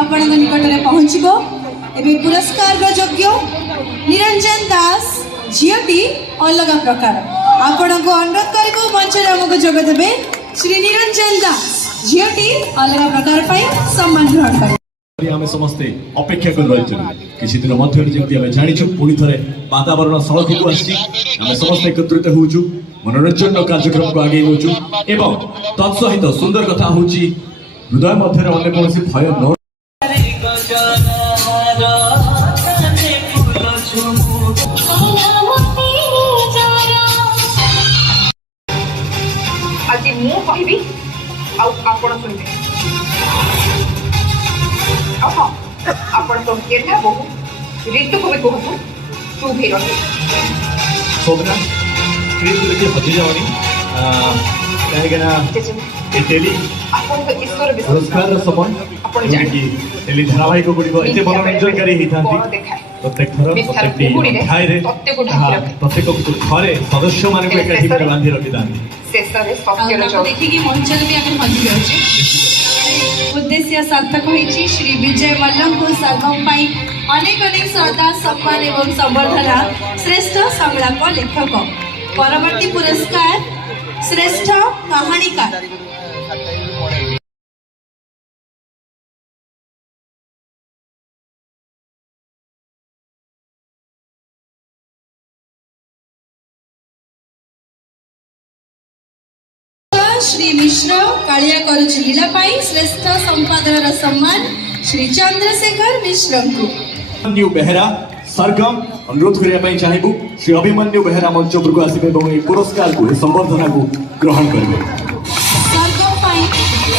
आपण निकट में पहुँचबो। एबे पुरस्कार योग्य निरंजन दास झीटी अलग प्रकार आपण को अनुरोध करूँ मंच आमको जोग देवे श्री निरंजन दास झीटी अलग प्रकार सम्मान ग्रहण कर आम समस्ते अपेक्षा कर रही किसी दिन मध्य जमी आम जाचु पुणी थे वातावरण सड़क को आम समस्त एकत्रित होचु मनोरंजन कार्यक्रम को आगे नौचु एवं तत्सहित सुंदर कथा हूँ हृदय मध्य अन्य कौन भय न आज मु कहबी आपण सुनबे आपण तो केना बहु ऋतु को भी कहू तू भी रही शोभना स्क्रीन लेके हजी जावनी कहीं टेली आपण तो ईश्वर पुरस्कार समय आपण जानि टेली धारावाहिक गुड़िक एत मनोरंजनकारी होता प्रत्येक थर प्रत्येक अध्याय प्रत्येक घरे सदस्य मान एकाठी बांधि रखी था देखिए मंचल भी आगे हजि जाऊँ उद्देश्य सार्थक होइछि। श्री विजय मल्लम को सर्वम पाई अनेक अनेक श्रद्धा सम्मान एवं संवर्धना श्रेष्ठ संलाप लेखक परवर्ती पुरस्कार श्रेष्ठ कहानीकार श्री मिश्र कालिया करुच लीला पाई श्रेष्ठ संपादन सम्मान श्री चंद्रशेखर मिश्र को अभिमन्यु बेहरा सरगम अनुरोध करने चाहबू श्री अभिमन्यु बेहरा मंच उपरको आसिबे और पुरस्कार को संबर्धना को ग्रहण करेंगे। सरगम पाई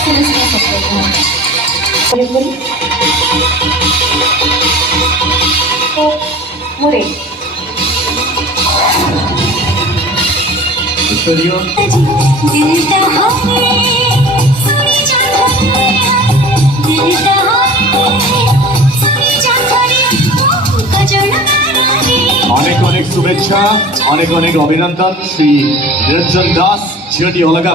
श्रेष्ठ संपादन मोरे अनेक अनेक शुभेच्छा अनेक अनेक अभिनंदन श्री निरंजन दास झीटी अलग